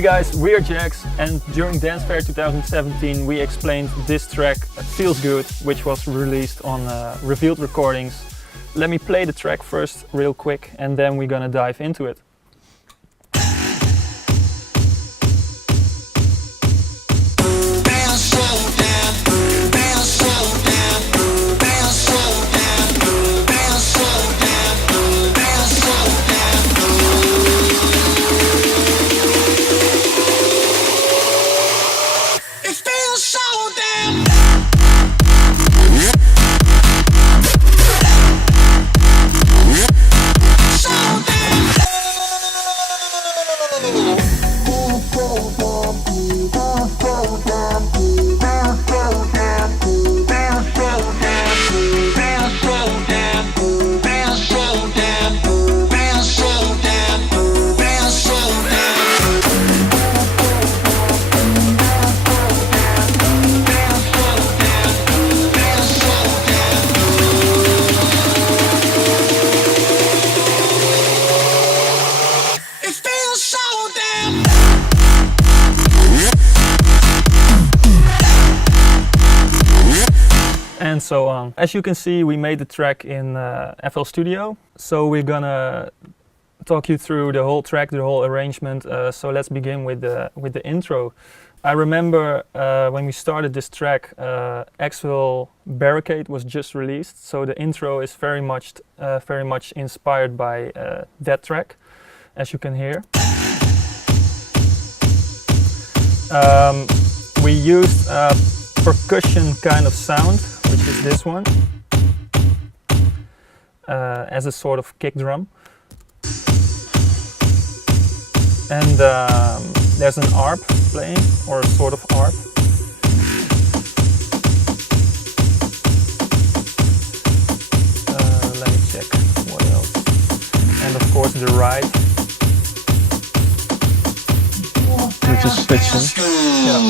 Hey guys, we are JAGGS, and during Dancefair 2017 we explained this track, Feels Good, which was released on Revealed Recordings. Let me play the track first real quick and then we're gonna dive into it. And so on. As you can see, we made the track in FL Studio, so we're gonna talk you through the whole track, the whole arrangement. So let's begin with the intro. I remember when we started this track, FL Barricade was just released, so the intro is very much inspired by that track, as you can hear. We used a percussion kind of sound, which is this one, as a sort of kick drum. And there's an ARP playing, or a sort of ARP. Let me check what else. And of course the ride, which is switching. Yeah.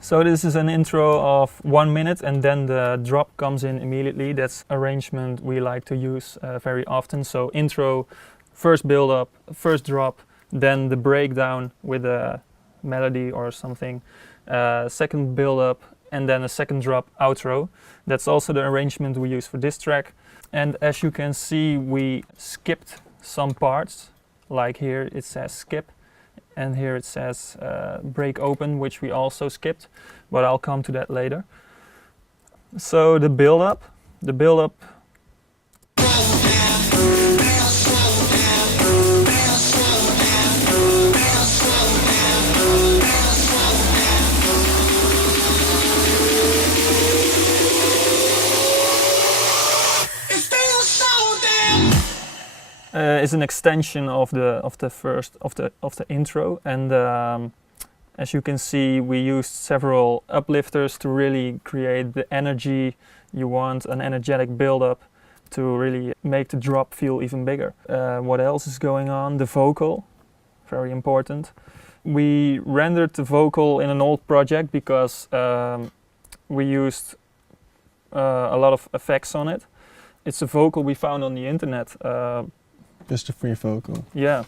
So this is an intro of 1 minute and then the drop comes in immediately. That's arrangement we like to use very often. So intro, first build up, first drop, then the breakdown with a melody or something, second build up, and then a second drop, outro. That's also the arrangement we use for this track. And as you can see, we skipped some parts, like here it says skip. And here it says break open, which we also skipped, but I'll come to that later. So the build up. Is an extension of the intro, and as you can see, we used several uplifters to really create the energy you want, an energetic build-up to really make the drop feel even bigger. What else is going on? The vocal, very important. We rendered the vocal in an old project because we used a lot of effects on it. It's a vocal we found on the internet. Just a free vocal. Yeah,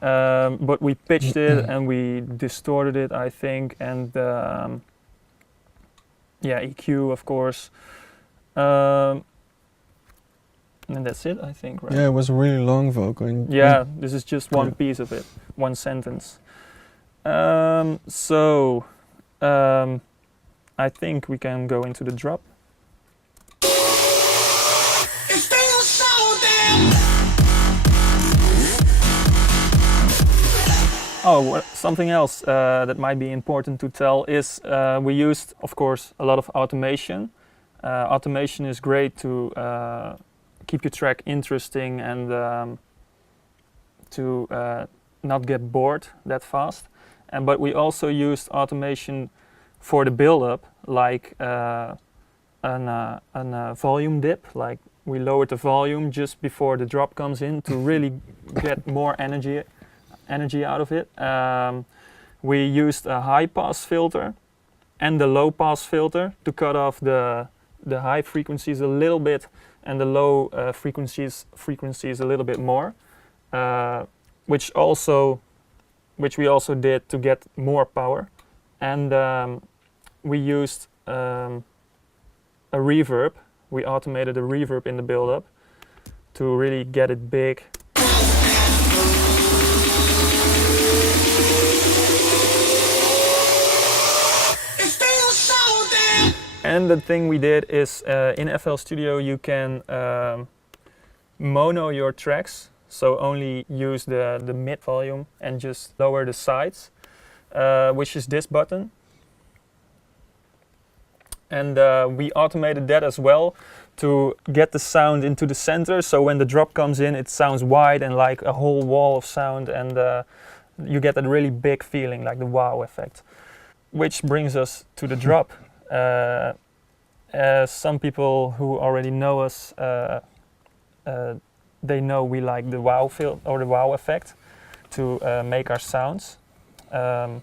but we pitched it and we distorted it, I think, and yeah, EQ, of course, and that's it, I think, right? Yeah, it was a really long vocal. And yeah, this is just one piece of it, one sentence. I think we can go into the drop. Oh, something else that might be important to tell is we used, of course, a lot of automation. Automation is great to keep your track interesting and to not get bored that fast. But we also used automation for the build-up, like a volume dip. Like we lowered the volume just before the drop comes in to really get more energy out of it. We used a high pass filter and the low pass filter to cut off the high frequencies a little bit and the low frequencies a little bit more, which we also did to get more power. And we used a reverb. We automated a reverb in the build-up to really get it big. And the thing we did is in FL Studio you can mono your tracks, so only use the mid volume and just lower the sides, which is this button. And we automated that as well to get the sound into the center, so when the drop comes in it sounds wide and like a whole wall of sound, and you get that really big feeling, like the wow effect. Which brings us to the drop. Some people who already know us, they know we like the wow feel or the wow effect to make our sounds. You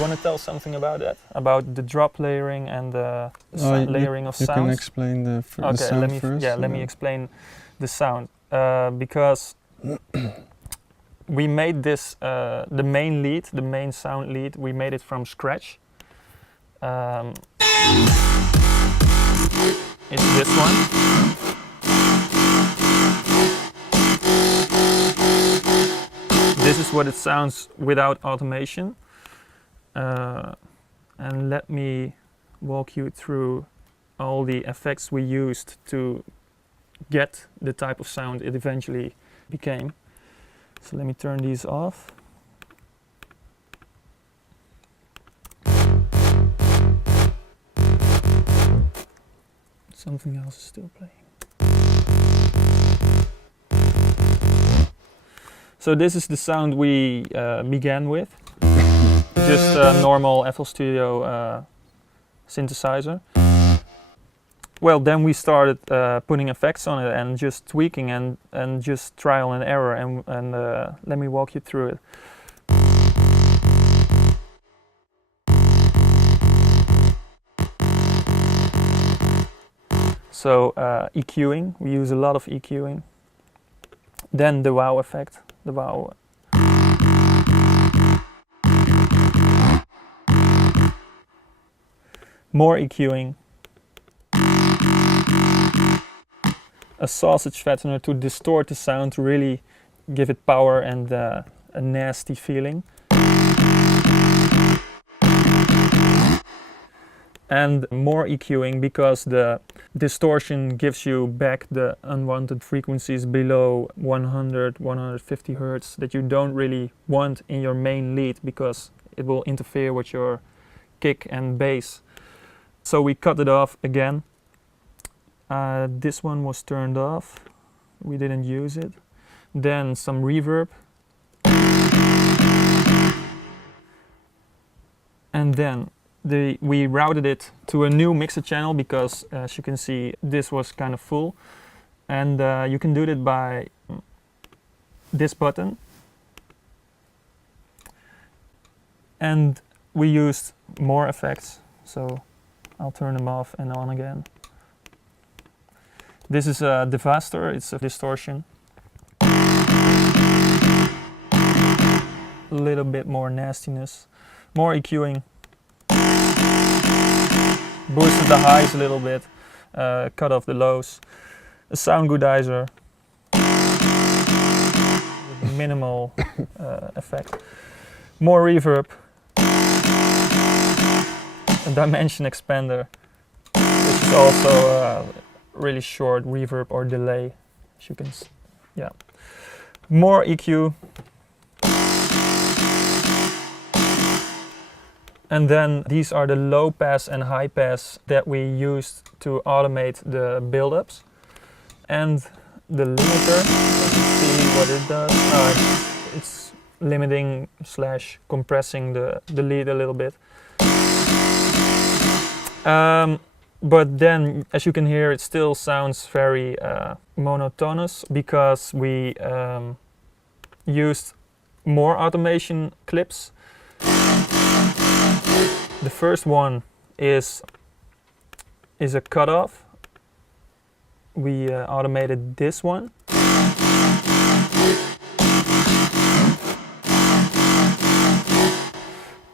want to tell something about that? About the drop layering and the layering of sounds? You can explain the sound first. Yeah, let me explain the sound. Because we made this, the main lead, the main sound lead, we made it from scratch. It's this one. This is what it sounds without automation. And let me walk you through all the effects we used to get the type of sound it eventually became. So let me turn these off. Something else is still playing. So this is the sound we began with. Just a normal FL Studio synthesizer. Well, then we started putting effects on it and just tweaking and just trial and error, and let me walk you through it. So EQing, we use a lot of EQing. Then the wow effect, the wow. More EQing. A sausage fattener to distort the sound, to really give it power and a nasty feeling. And more EQing because the distortion gives you back the unwanted frequencies below 100, 150 Hertz that you don't really want in your main lead because it will interfere with your kick and bass. So we cut it off again. This one was turned off. We didn't use it. Then some reverb. And then we routed it to a new mixer channel because, as you can see, this was kind of full. And you can do it by this button. And we used more effects, so I'll turn them off and on again. This is a Devastator, it's a distortion. A little bit more nastiness. More EQing. Boosted the highs a little bit, cut off the lows. A sound goodizer. With minimal effect. More reverb. A dimension expander, which is also a really short reverb or delay, as you can see. Yeah. More EQ. And then these are the low pass and high pass that we used to automate the build-ups. And the limiter, let's see what it does. It's limiting / compressing the lead a little bit. But then, as you can hear, it still sounds very monotonous because we used more automation clips. The first one is a cutoff we automated this one.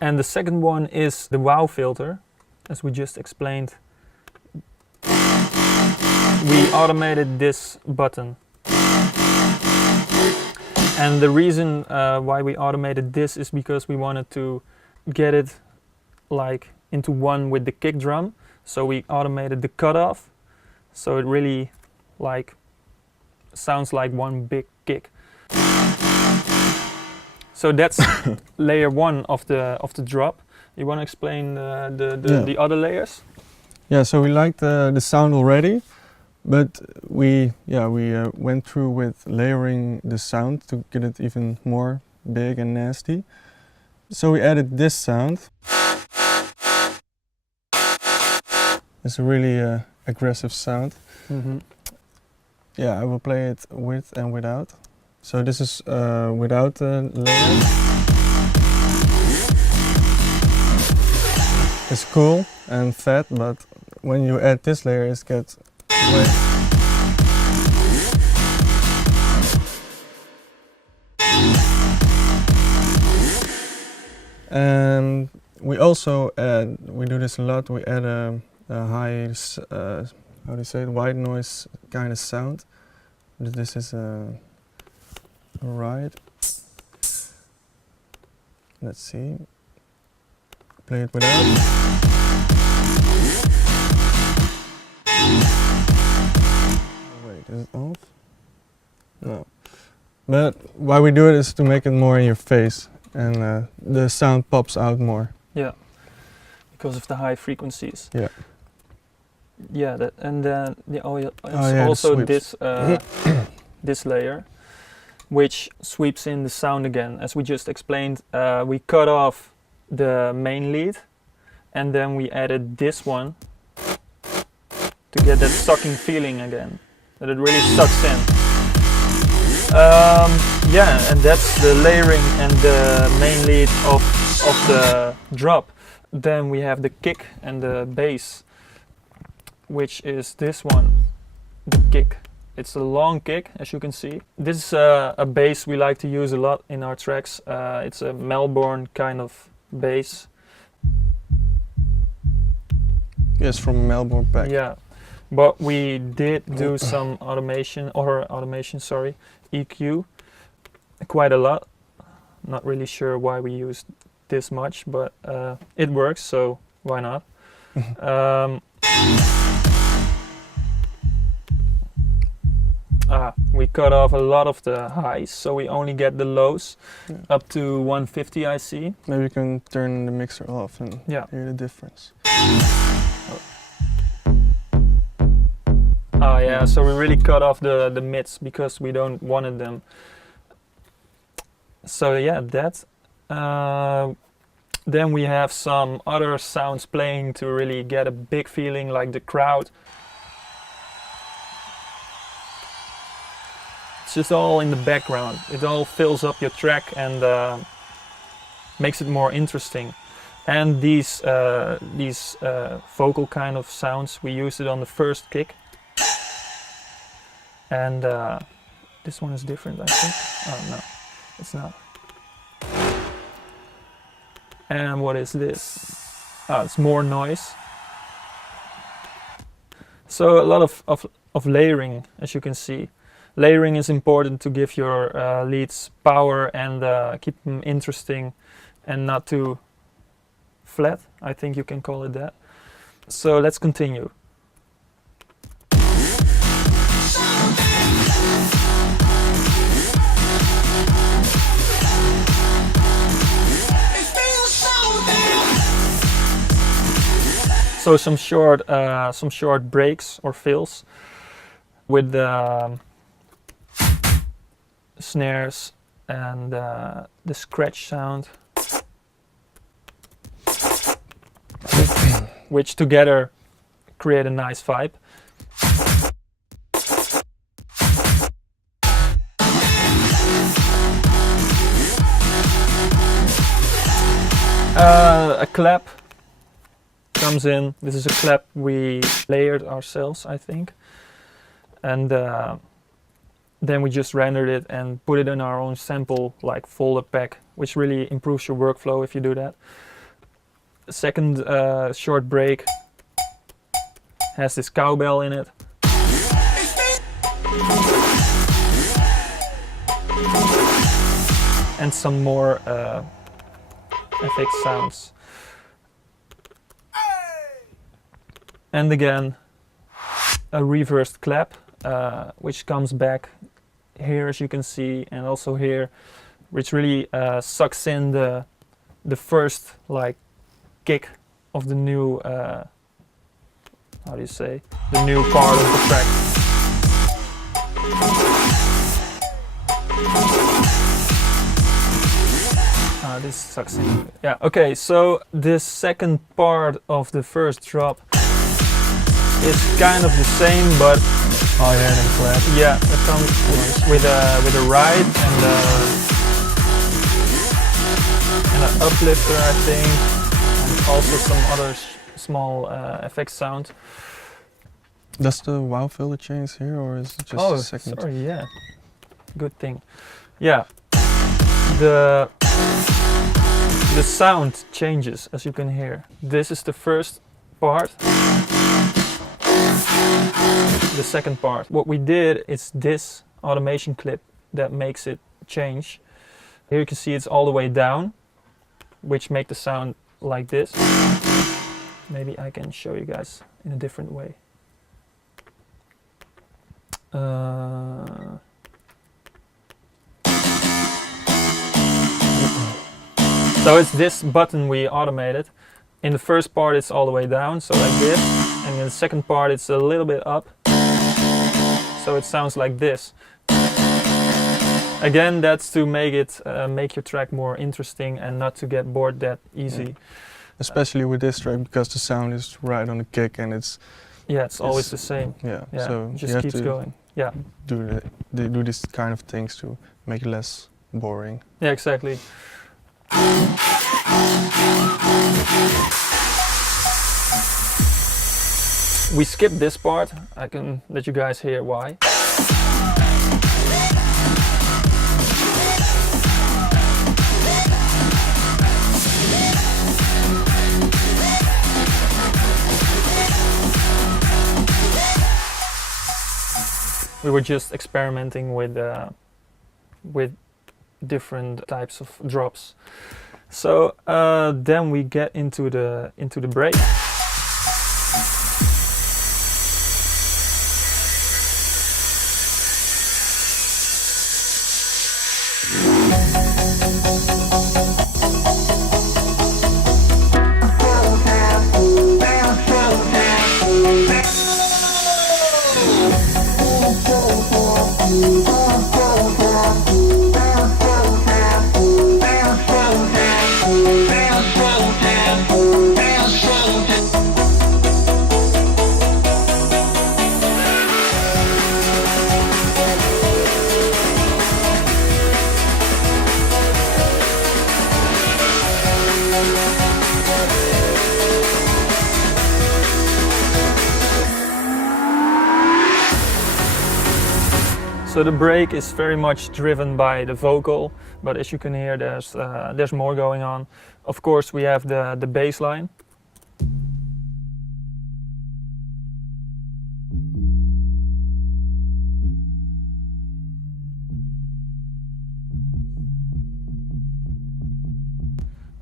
And the second one is the wow filter, as we just explained. We automated this button. And the reason why we automated this is because we wanted to get it like into one with the kick drum. So we automated the cutoff, so it really like sounds like one big kick. So that's layer one of the drop. You want to explain the other layers? Yeah, so we liked the sound already, but we went through with layering the sound to get it even more big and nasty. So we added this sound. It's a really aggressive sound. Mm-hmm. Yeah, I will play it with and without. So this is without the layer. It's cool and fat, but when you add this layer, it gets way. And we also add, we do this a lot, we add a high, how do you say it, white noise kind of sound. This is right. Let's see. Play it without. Wait, is it off? No. But why we do it is to make it more in your face, and the sound pops out more. Yeah, because of the high frequencies. Yeah. Yeah, that, and then also this this layer, which sweeps in the sound again. As we just explained, we cut off the main lead, and then we added this one to get that sucking feeling again, that it really sucks in. Yeah, and that's the layering and the main lead of the drop. Then we have the kick and the bass, which is this one, the kick. It's a long kick, as you can see. This is a bass we like to use a lot in our tracks. It's a Melbourne kind of bass. Yes, from Melbourne back. Yeah, but we did do some sorry, EQ, quite a lot. Not really sure why we used this much, but it works, so why not? We cut off a lot of the highs, so we only get the lows up to 150, I see. Maybe you can turn the mixer off and hear the difference. Yeah, so we really cut off the mids because we don't wanted them. So yeah, that. Then we have some other sounds playing to really get a big feeling, like the crowd. It's just all in the background. It all fills up your track and makes it more interesting. And these vocal kind of sounds, we used it on the first kick. And this one is different, I think. Oh no, it's not. And what is this? It's more noise. So a lot of layering, as you can see. Layering is important to give your leads power and keep them interesting and not too flat, I think you can call it that. So let's continue. So some short breaks or fills with the snares and the scratch sound, which together create a nice vibe. A clap comes in. This is a clap we layered ourselves, I think. and then we just rendered it and put it in our own sample like folder pack, which really improves your workflow if you do that. The second short break has this cowbell in it. And some more FX sounds. And again, a reversed clap, which comes back here, as you can see, and also here, which really sucks in the first like kick of the new, how do you say, the new part of the track. This sucks in. Yeah, okay, so this second part of the first drop is kind of the same, but oh yeah, the clap. Yeah, it comes with a ride and an uplifter, I think, and also some other small FX sound. Does the wow filter change here, or is it just a second? Sorry, yeah, good thing. Yeah, the sound changes, as you can hear. This is the first part. The second part. What we did is this automation clip that makes it change. Here you can see it's all the way down, which make the sound like this. Maybe I can show you guys in a different way. So it's this button we automated. In the first part it's all the way down, so like this, and in the second part it's a little bit up, so it sounds like this. Again, that's to make it make your track more interesting and not to get bored that easy. Yeah. Especially with this track, because the sound is right on the kick and it's always the same. Yeah, yeah, so it just keeps going. Yeah, they do this kind of things to make it less boring. Yeah, exactly. We skipped this part. I can let you guys hear why. We were just experimenting with different types of drops. So then we get into the break. So the break is very much driven by the vocal, but as you can hear, there's more going on. Of course, we have the bass line.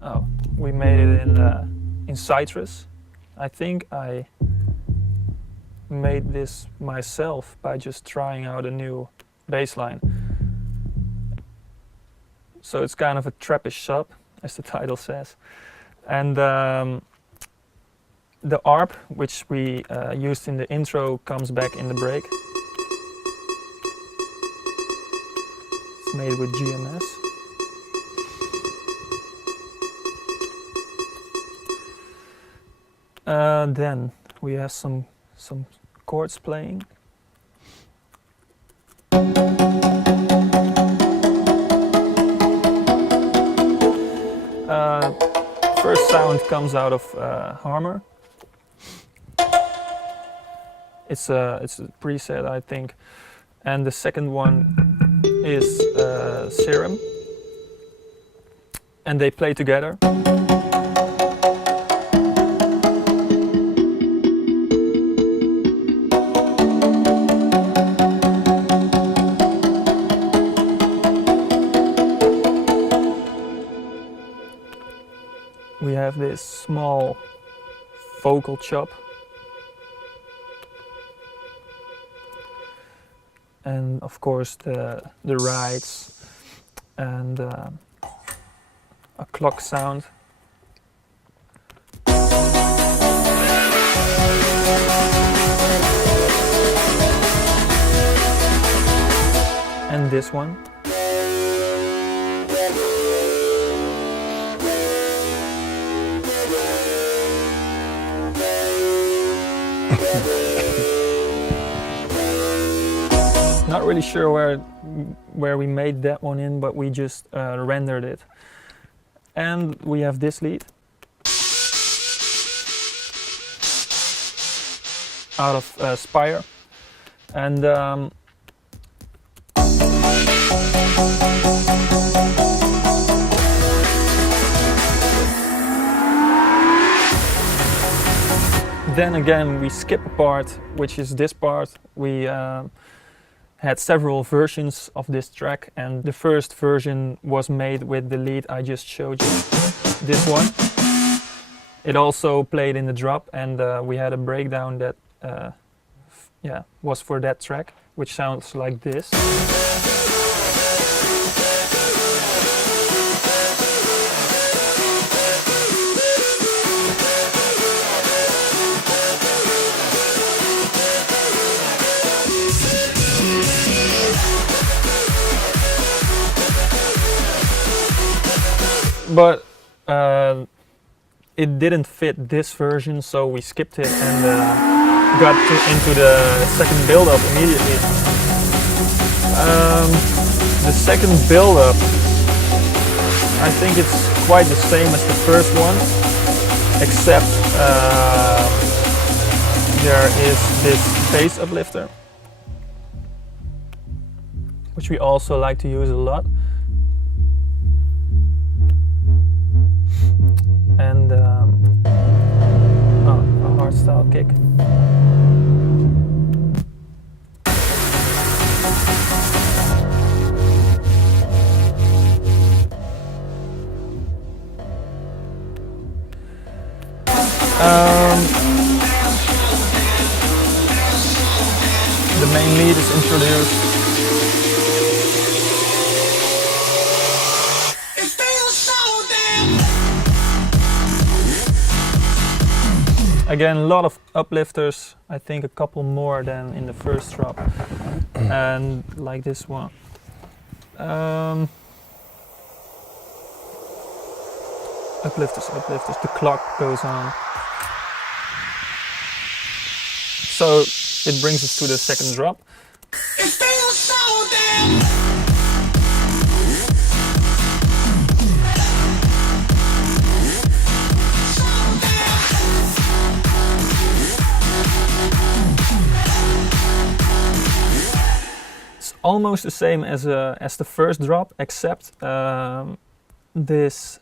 Oh, we made it in Citrus. I think I made this myself by just trying out a new bass line. So it's kind of a trappish sub, as the title says. And the ARP, which we used in the intro, comes back in the break. It's made with GMS. Then we have some chords playing. First sound comes out of Harmer. It's a preset, I think. And the second one is Serum. And they play together. We have this small vocal chop. And of course the rides and a clock sound. And this one. Not really sure where we made that one in, but we just rendered it. And we have this lead out of Spire, and then again we skip a part, which is this part. We had several versions of this track, and the first version was made with the lead I just showed you, this one. It also played in the drop, and we had a breakdown that was for that track, which sounds like this. But it didn't fit this version, so we skipped it and got into the second build-up immediately. The second build-up, I think it's quite the same as the first one, except there is this bass uplifter, which we also like to use a lot. And a hardstyle kick. The main lead is introduced. Again, a lot of uplifters, I think a couple more than in the first drop, and like this one. Uplifters, the clock goes on. So it brings us to the second drop. Almost the same as the first drop, except this.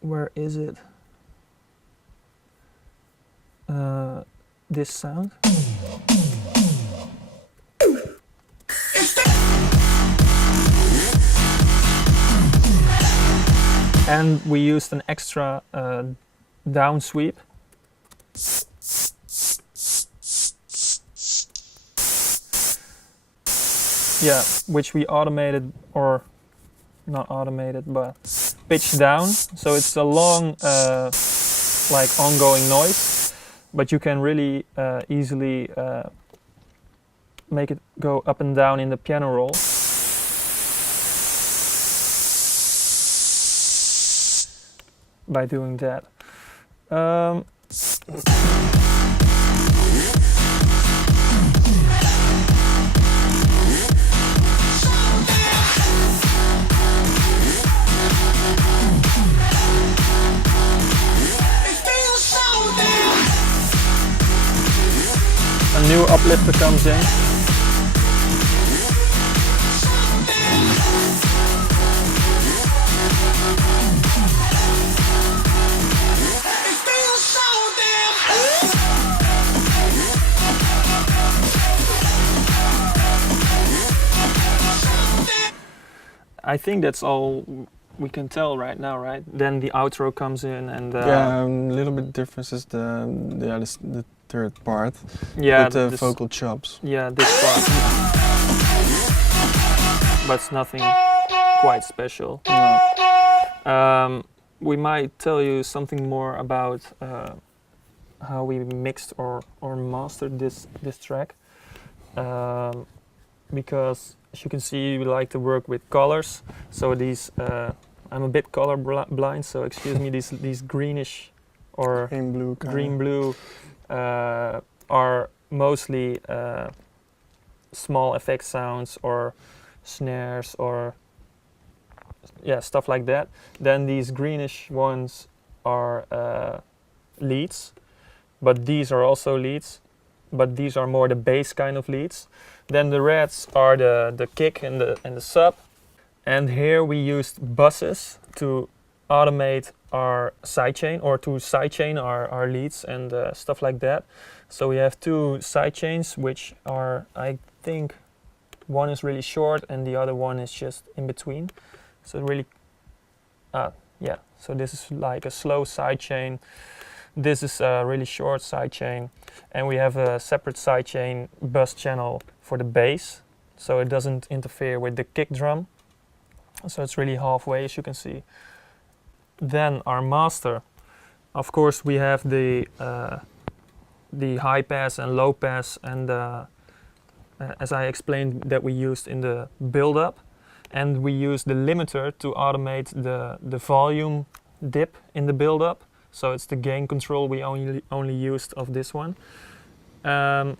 Where is it? This sound. And we used an extra down sweep. Yeah, which we automated, or not automated, but pitched down. So it's a long, like ongoing noise, but you can really easily make it go up and down in the piano roll. By doing that. A new new uplifter comes in. I think that's all we can tell right now, right? Then the outro comes in, and yeah, a little bit difference is the third part. yeah, with the this, vocal chops. yeah, this part, but it's nothing quite special. No. We might tell you something more about how we mixed or mastered this track, because as you can see, we like to work with colors. So these, I'm a bit color blind, so excuse me. These greenish or green blue are mostly small effect sounds or snares or yeah, stuff like that. Then these greenish ones are leads, but these are also leads, but these are more the bass kind of leads. Then the reds are the kick and the sub. And here we used buses to automate our sidechain or to sidechain our leads and stuff like that. So we have two sidechains, which are, I think, one is really short and the other one is just in between. So really, yeah, so this is like a slow sidechain. This is a really short sidechain. And we have a separate sidechain bus channel for the bass, so it doesn't interfere with the kick drum. So it's really halfway, as you can see. Then our master, of course, we have the high pass and low pass, and as I explained, that we used in the build-up, and we used the limiter to automate the volume dip in the build-up. So it's the gain control we only used of this one, and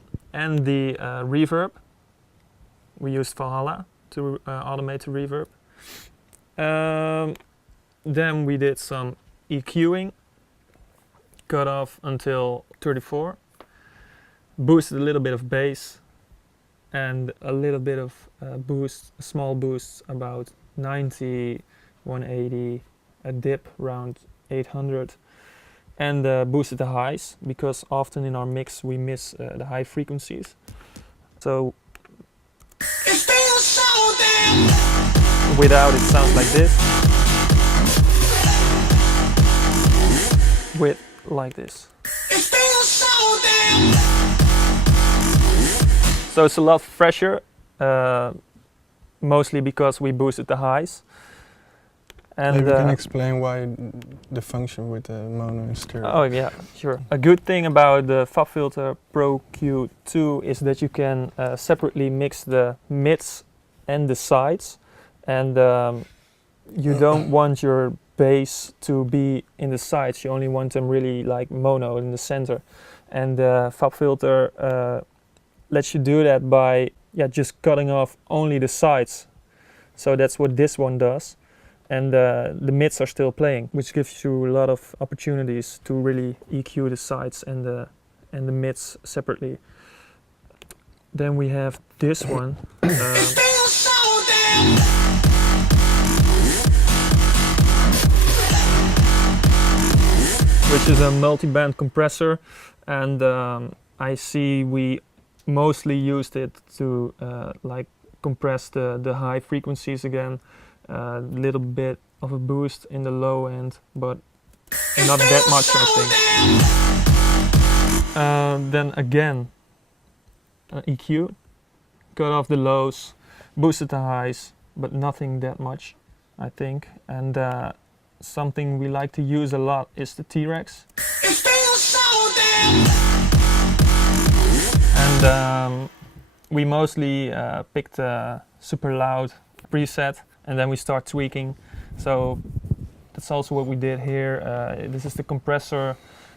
the reverb. We used Valhalla to automate the reverb. Then we did some EQing, cut off until 34, boosted a little bit of bass, and a little bit of boost, small boosts, about 90, 180, a dip around 800, and boosted the highs, because often in our mix we miss the high frequencies. So without, it sounds like this. With, like this. So it's a lot fresher, mostly because we boosted the highs. And maybe you can explain why the function with the mono and stereo. Oh yeah, sure. A good thing about the FabFilter Pro Q2 is that you can separately mix the mids and the sides, and you don't want your bass to be in the sides. You only want them really like mono in the center, and the FabFilter lets you do that by just cutting off only the sides. So that's what this one does. And the mids are still playing, which gives you a lot of opportunities to really EQ the sides and the mids separately. Then we have this one, which is a multi-band compressor, and I see we mostly used it to like compress the high frequencies again. A little bit of a boost in the low end, but not that much, I think. Then again, EQ, cut off the lows, boosted the highs, but nothing that much, I think. And something we like to use a lot is the T-Rex. And we mostly picked a super loud preset, and then we start tweaking. So that's also what we did here. This is the compressor,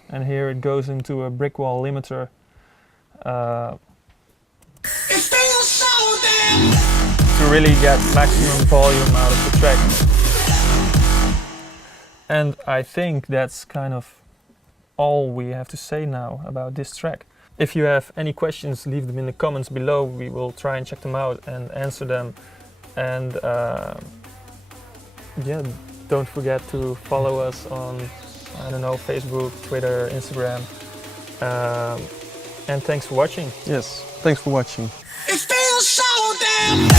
and here it goes into a brick wall limiter to really get maximum volume out of the track. And I think that's kind of all we have to say now about this track. If you have any questions, leave them in the comments below. We will try and check them out and answer them. And yeah, don't forget to follow us on, I don't know, Facebook, Twitter, Instagram. And thanks for watching. Yes, thanks for watching. It feels so damn